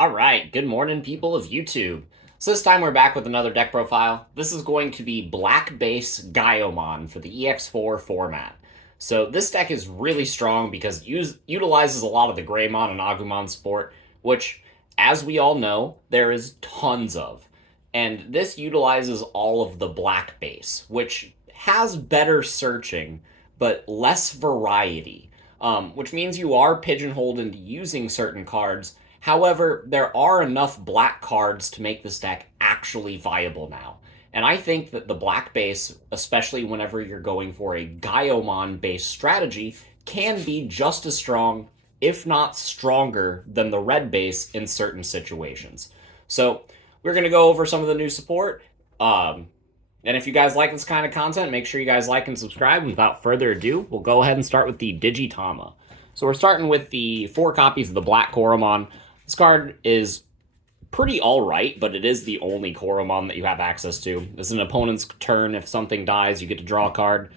Alright, good morning, people of YouTube. So this time we're back with another deck profile. This is going to be Black Base Gaiomon for the Ex4 format. So this deck is really strong because it utilizes a lot of the Greymon and Agumon support, which, as we all know, there is tons of. And this utilizes all of the Black Base, which has better searching, but less variety. Which means you are pigeonholed into using certain cards. However, there are enough black cards to make this deck actually viable now. And I think that the black base, especially whenever you're going for a Gaiomon based strategy, can be just as strong, if not stronger, than the red base in certain situations. So, we're going to go over some of the new support. And if you guys like this kind of content, make sure you guys like and subscribe. And without further ado, we'll go ahead and start with the Digitama. So we're starting with the 4 copies of the Black Koromon. This card is pretty alright, but it is the only Koromon that you have access to. It's an opponent's turn. If something dies, you get to draw a card.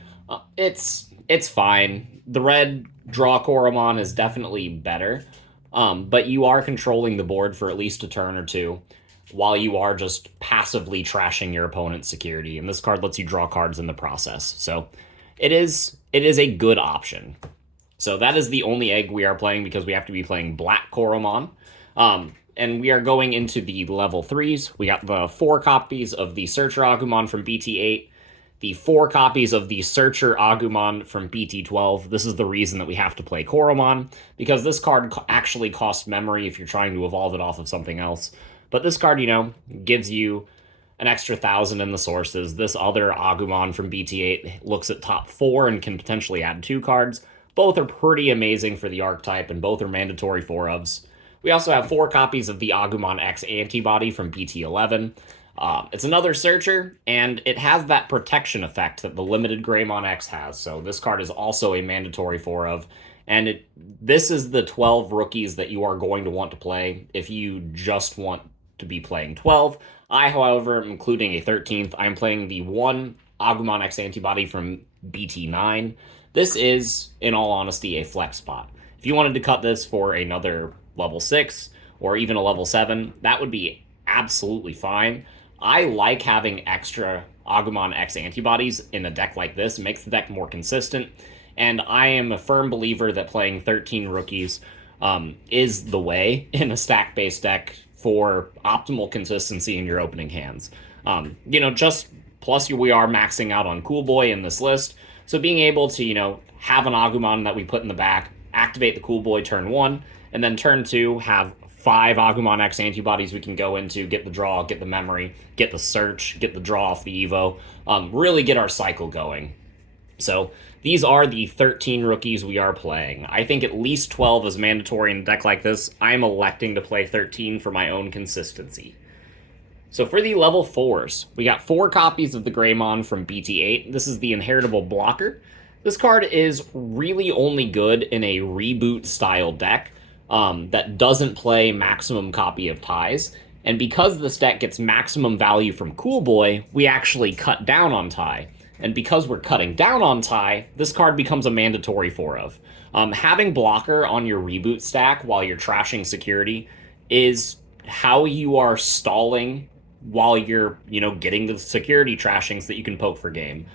It's fine. The red draw Koromon is definitely better, but you are controlling the board for at least a turn or two, while you are just passively trashing your opponent's security. And this card lets you draw cards in the process. So it is a good option. So that is the only egg we are playing because we have to be playing Black Koromon. And we are going into the level 3s. We got the 4 copies of the Searcher Agumon from BT8, the 4 copies of the Searcher Agumon from BT12. This is the reason that we have to play Koromon, because this card actually costs memory if you're trying to evolve it off of something else. But this card, gives you an extra 1,000 in the sources. This other Agumon from BT8 looks at top 4 and can potentially add 2 cards. Both are pretty amazing for the archetype, and both are mandatory 4-ofs. We also have 4 copies of the Agumon X Antibody from BT11. It's another Searcher, and it has that protection effect that the limited Greymon X has. So this card is also a mandatory 4-of. And this is the 12 rookies that you are going to want to play if you just want to be playing 12. I, however, am including a 13th. I'm playing the 1 Agumon X Antibody from BT9. This is, in all honesty, a flex spot. If you wanted to cut this for another level 6 or even a level 7, that would be absolutely fine. I like having extra Agumon X Antibodies in a deck like this. It makes the deck more consistent. And I am a firm believer that playing 13 rookies is the way in a stack-based deck for optimal consistency in your opening hands. Just plus we are maxing out on Cool Boy in this list. So being able to, have an Agumon that we put in the back, activate the Cool Boy turn 1, and then turn 2, have 5 Agumon X Antibodies we can go into, get the draw, get the memory, get the search, get the draw off the Evo, really get our cycle going. So these are the 13 rookies we are playing. I think at least 12 is mandatory in a deck like this. I'm electing to play 13 for my own consistency. So for the level 4s, we got 4 copies of the Greymon from BT8. This is the Inheritable Blocker. This card is really only good in a reboot-style deck that doesn't play maximum copy of ties. And because this deck gets maximum value from Cool Boy, we actually cut down on tie. And because we're cutting down on tie, this card becomes a mandatory 4-of. Having blocker on your reboot stack while you're trashing security is how you are stalling while you're, getting the security trashings that you can poke for game.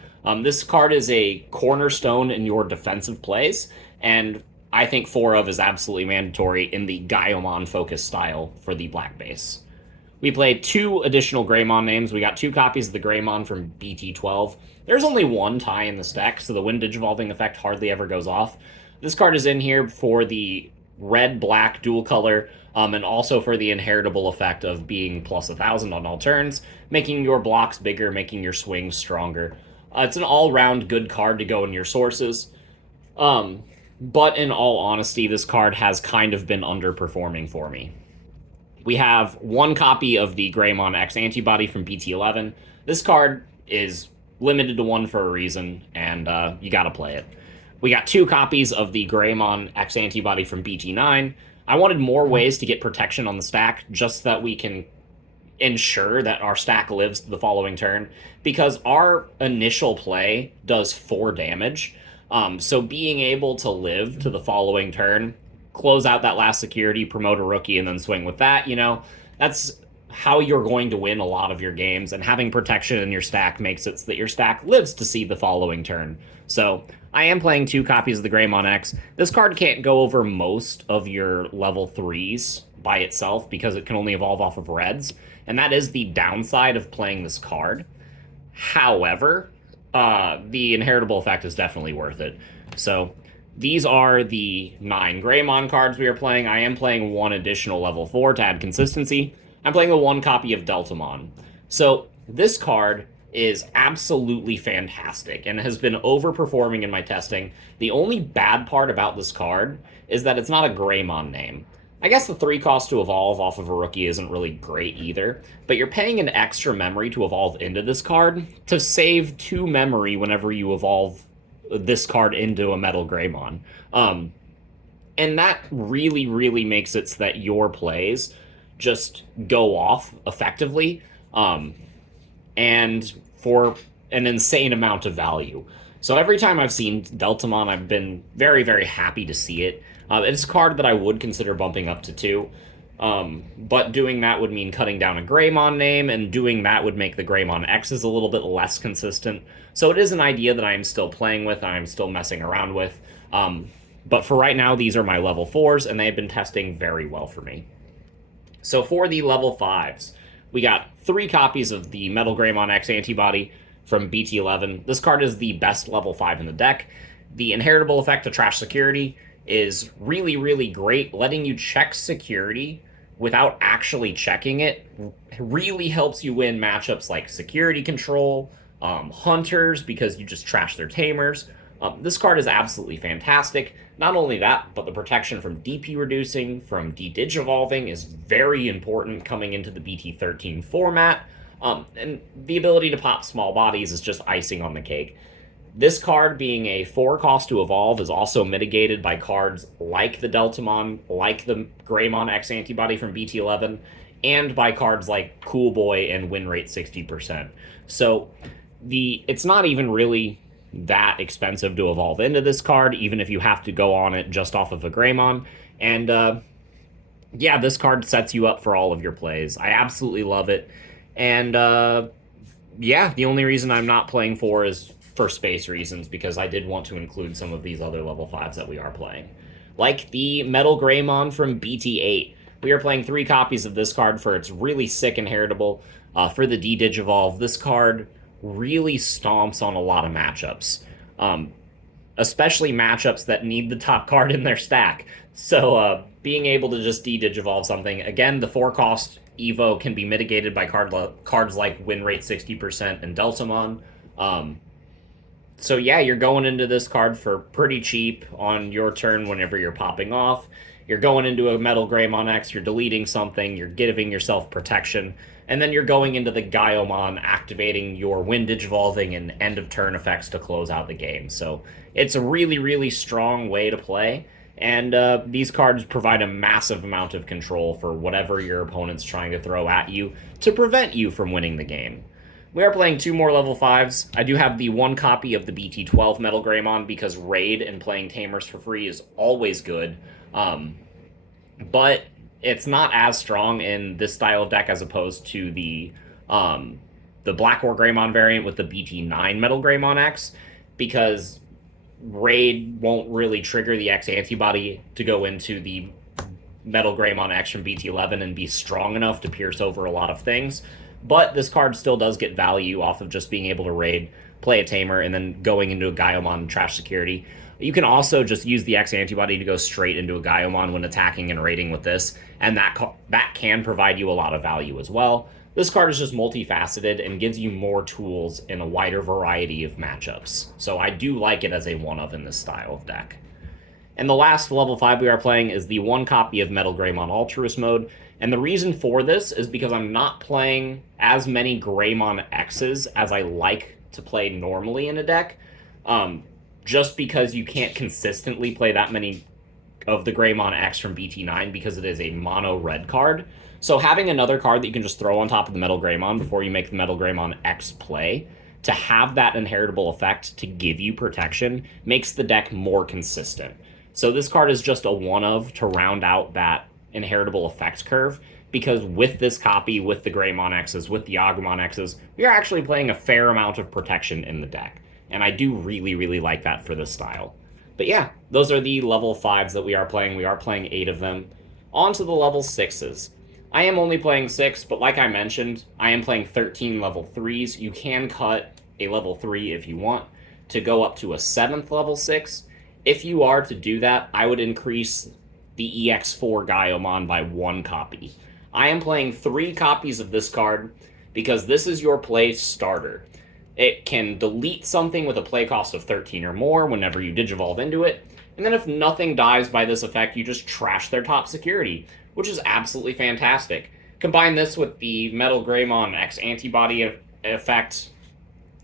This card is a cornerstone in your defensive plays, and I think 4-of is absolutely mandatory in the Gaiomon focus style for the black base. We played 2 additional Greymon names. We got 2 copies of the Greymon from BT12. There's only 1 tie in this deck, so the Wind Digivolving effect hardly ever goes off. This card is in here for the red-black dual color, and also for the inheritable effect of being plus 1,000 on all turns, making your blocks bigger, making your swings stronger. It's an all-round good card to go in your sources. But in all honesty, this card has kind of been underperforming for me. We have 1 copy of the Greymon X Antibody from BT11. This card is limited to 1 for a reason, and you gotta play it. We got 2 copies of the Greymon X Antibody from BT9. I wanted more ways to get protection on the stack, just so that we can ensure that our stack lives to the following turn, because our initial play does 4 damage. So being able to live to the following turn close out that last security, promote a rookie, and then swing with that. That's how you're going to win a lot of your games, and having protection in your stack makes it so that your stack lives to see the following turn. So I am playing 2 copies of the Greymon X. This card can't go over most of your level 3s by itself because it can only evolve off of reds, and that is the downside of playing this card. However, the inheritable effect is definitely worth it. So these are the 9 Greymon cards we are playing. I am playing 1 additional level 4 to add consistency. I'm playing a 1 copy of Deltamon. So this card is absolutely fantastic and has been overperforming in my testing. The only bad part about this card is that it's not a Greymon name. I guess the 3 cost to evolve off of a rookie isn't really great either, but you're paying an extra memory to evolve into this card to save 2 memory whenever you evolve this card into a Metal Greymon. And that really, really makes it so that your plays just go off effectively, and for an insane amount of value. So every time I've seen Deltamon, I've been very, very happy to see it. It's a card that I would consider bumping up to 2, but doing that would mean cutting down a Greymon name, and doing that would make the Greymon X's a little bit less consistent. So it is an idea that I'm still playing with, I'm still messing around with. But for right now, these are my level 4s, and they have been testing very well for me. So for the level 5s, we got 3 copies of the Metal Greymon X Antibody from BT11. This card is the best level 5 in the deck. The inheritable effect to trash security is really, really great. Letting you check security without actually checking it really helps you win matchups like security control, hunters, because you just trash their tamers. This card is absolutely fantastic. Not only that, but the protection from DP reducing, from de-digivolving is very important coming into the BT13 format. And the ability to pop small bodies is just icing on the cake. This card, being a 4 cost to evolve, is also mitigated by cards like the Deltamon, like the Greymon X Antibody from BT11, and by cards like Cool Boy and Win Rate 60%. So it's not even really that expensive to evolve into this card, even if you have to go on it just off of a Greymon. And yeah, this card sets you up for all of your plays. I absolutely love it. And yeah, the only reason I'm not playing 4 is for space reasons, because I did want to include some of these other level 5s that we are playing. Like the Metal Greymon from BT8. We are playing 3 copies of this card for its really sick inheritable. For the D-Digivolve, this card really stomps on a lot of matchups, especially matchups that need the top card in their stack. So being able to just D-Digivolve something, again, the 4 cost Evo can be mitigated by cards like Win Rate 60% and Deltamon. So yeah, you're going into this card for pretty cheap on your turn whenever you're popping off. You're going into a Metal Greymon X, you're deleting something, you're giving yourself protection, and then you're going into the Gaiomon, activating your Win Digivolving and end of turn effects to close out the game. So it's a really, really strong way to play, and these cards provide a massive amount of control for whatever your opponent's trying to throw at you to prevent you from winning the game. We are playing 2 more level 5s. I do have the 1 copy of the BT12 Metal Greymon because raid and playing Tamers for free is always good. But it's not as strong in this style of deck as opposed to the Black War Greymon variant with the BT9 Metal Greymon X, because raid won't really trigger the X antibody to go into the Metal Greymon X from BT11 and be strong enough to pierce over a lot of things. But this card still does get value off of just being able to raid, play a Tamer, and then going into a Gaiomon and trash security. You can also just use the X antibody to go straight into a Gaiomon when attacking and raiding with this, and that can provide you a lot of value as well. This card is just multifaceted and gives you more tools in a wider variety of matchups. So I do like it as a one-of in this style of deck. And the last level 5 we are playing is the 1 copy of Metal Greymon Altruist mode. And the reason for this is because I'm not playing as many Greymon X's as I like to play normally in a deck. Just because you can't consistently play that many of the Greymon X from BT9 because it is a mono red card. So having another card that you can just throw on top of the Metal Greymon before you make the Metal Greymon X play, to have that inheritable effect to give you protection, makes the deck more consistent. So this card is just a one of to round out that inheritable effects curve, because with this copy, with the Greymon X's, with the Agumon X's, we are actually playing a fair amount of protection in the deck. And I do really, really like that for this style. But yeah, those are the level 5s that we are playing. We are playing 8 of them. On to the level 6s. I am only playing 6, but like I mentioned, I am playing 13 level 3s. You can cut a level 3 if you want to go up to a 7th level 6. If you are to do that, I would increase the Ex4 Gaiomon by 1 copy. I am playing 3 copies of this card because this is your play starter. It can delete something with a play cost of 13 or more whenever you Digivolve into it, and then if nothing dies by this effect, you just trash their top security, which is absolutely fantastic. Combine this with the Metal Greymon X antibody effect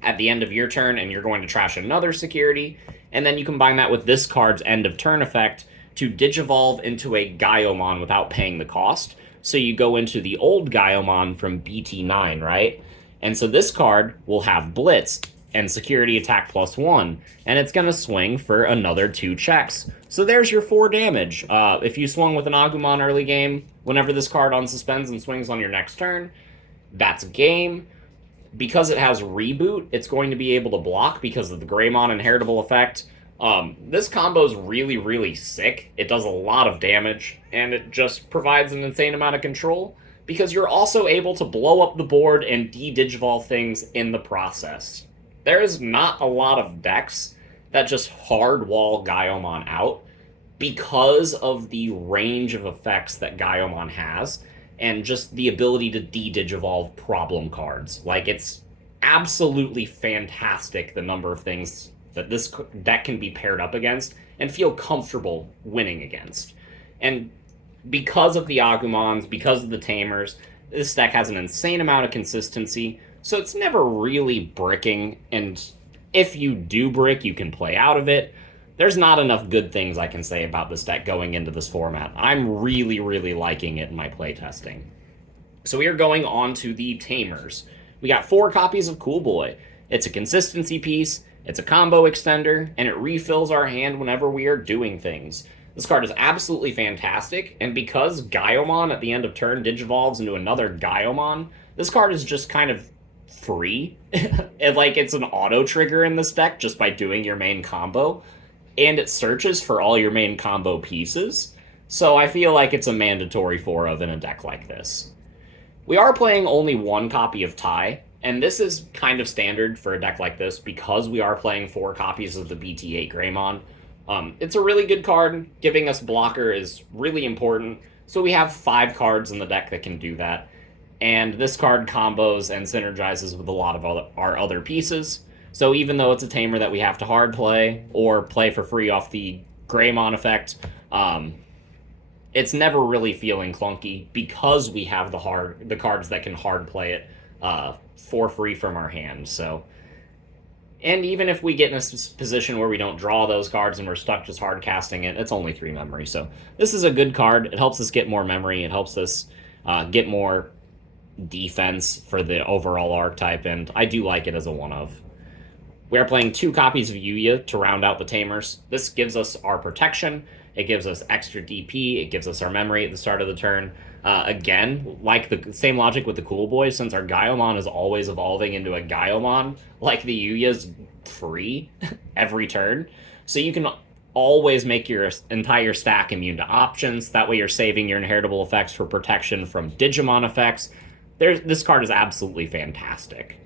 at the end of your turn, and you're going to trash another security, and then you combine that with this card's end of turn effect to Digivolve into a Gaiomon without paying the cost. So you go into the old Gaiomon from BT9, right? And so this card will have Blitz and security attack +1, and it's going to swing for another 2 checks. So there's your 4 damage. If you swung with an Agumon early game, whenever this card unsuspends and swings on your next turn, that's game. Because it has Reboot, it's going to be able to block because of the Greymon inheritable effect. This combo is really, really sick. It does a lot of damage, and it just provides an insane amount of control, because you're also able to blow up the board and de-Digivolve things in the process. There is not a lot of decks that just hard wall Gaiomon out because of the range of effects that Gaiomon has, and just the ability to de-Digivolve problem cards. Like, it's absolutely fantastic the number of things that this deck can be paired up against and feel comfortable winning against. And because of the Agumons, because of the Tamers, this deck has an insane amount of consistency, so it's never really bricking, and if you do brick, you can play out of it. There's not enough good things I can say about this deck going into this format. I'm really, really liking it in my playtesting. So we are going on to the Tamers. We got 4 copies of Cool Boy. It's a consistency piece, it's a combo extender, and it refills our hand whenever we are doing things. This card is absolutely fantastic, and because Gaiomon at the end of turn Digivolves into another Gaiomon, this card is just kind of free. It's an auto trigger in this deck just by doing your main combo, and it searches for all your main combo pieces, so I feel like it's a mandatory 4 of in a deck like this. We are playing only 1 copy of Tai, and this is kind of standard for a deck like this because we are playing 4 copies of the BT8 Greymon. It's a really good card. Giving us blocker is really important, so we have 5 cards in the deck that can do that. And this card combos and synergizes with a lot of our other pieces. So even though it's a Tamer that we have to hard play or play for free off the Greymon effect, it's never really feeling clunky because we have the cards that can hard play it for free from our hand. So, and even if we get in a position where we don't draw those cards and we're stuck just hard casting it, it's only 3 memory. So this is a good card. It helps us get more memory. It helps us get more defense for the overall archetype, and I do like it as a one of. We are playing 2 copies of Yuya to round out the Tamers. This gives us our protection, it gives us extra DP, it gives us our memory at the start of the turn. Again, like the same logic with the Cool Boys, since our Gaiomon is always evolving into a Gaiomon, like the Yuya's free every turn. So you can always make your entire stack immune to options. That way you're saving your inheritable effects for protection from Digimon effects. This card is absolutely fantastic.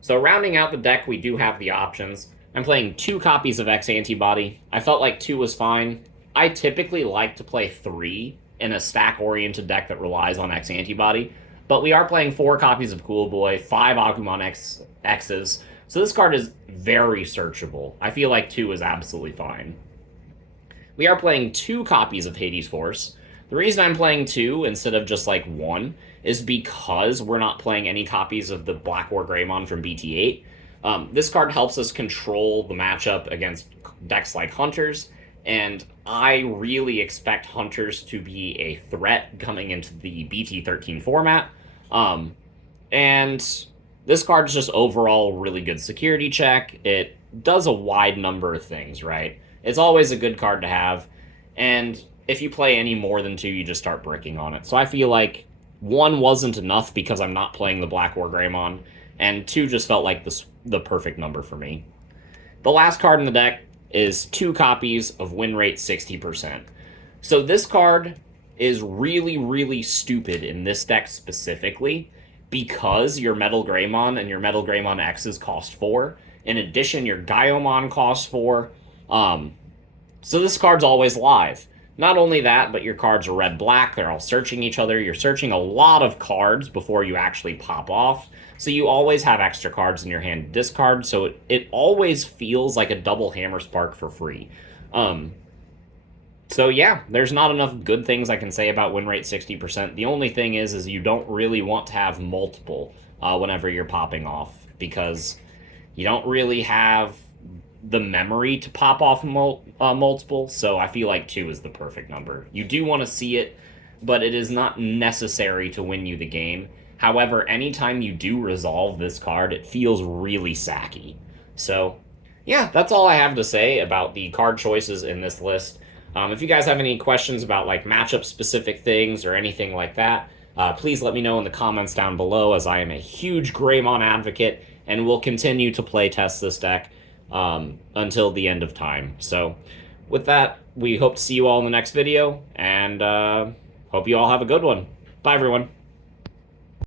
So rounding out the deck, we do have the options. I'm playing 2 copies of X Antibody. I felt like 2 was fine. I typically like to play 3 in a stack-oriented deck that relies on X Antibody, but we are playing 4 copies of Cool Boy, 5 Agumon X's, so this card is very searchable. I feel like 2 is absolutely fine. We are playing 2 copies of Hades Force. The reason I'm playing 2 instead of just like 1 is because we're not playing any copies of the Black War Greymon from BT8. This card helps us control the matchup against decks like Hunters, and I really expect Hunters to be a threat coming into the BT13 format. And this card is just overall really good security check. It does a wide number of things, right? It's always a good card to have. and if you play any more than 2, you just start bricking on it. So I feel like 1 wasn't enough because I'm not playing the Black War Greymon, and 2 just felt like the perfect number for me. The last card in the deck is 2 copies of win rate 60%. So this card is really, really stupid in this deck specifically because your Metal Greymon and your Metal Greymon X's cost 4. In addition, your Gaiomon costs 4. So this card's always live. Not only that, but your cards are red-black. They're all searching each other. You're searching a lot of cards before you actually pop off. So you always have extra cards in your hand to discard. So it always feels like a double Hammer Spark for free. So yeah, there's not enough good things I can say about win rate 60%. The only thing is you don't really want to have multiple whenever you're popping off because you don't really have the memory to pop off multiple, so I feel like 2 is the perfect number. You do want to see it, but it is not necessary to win you the game. However, anytime you do resolve this card, it feels really sacky. So, yeah, that's all I have to say about the card choices in this list. If you guys have any questions about like matchup-specific things or anything like that, please let me know in the comments down below, as I am a huge Greymon advocate and will continue to play test this deck until the end of time. So with that, we hope to see you all in the next video, and hope you all have a good one. Bye, everyone.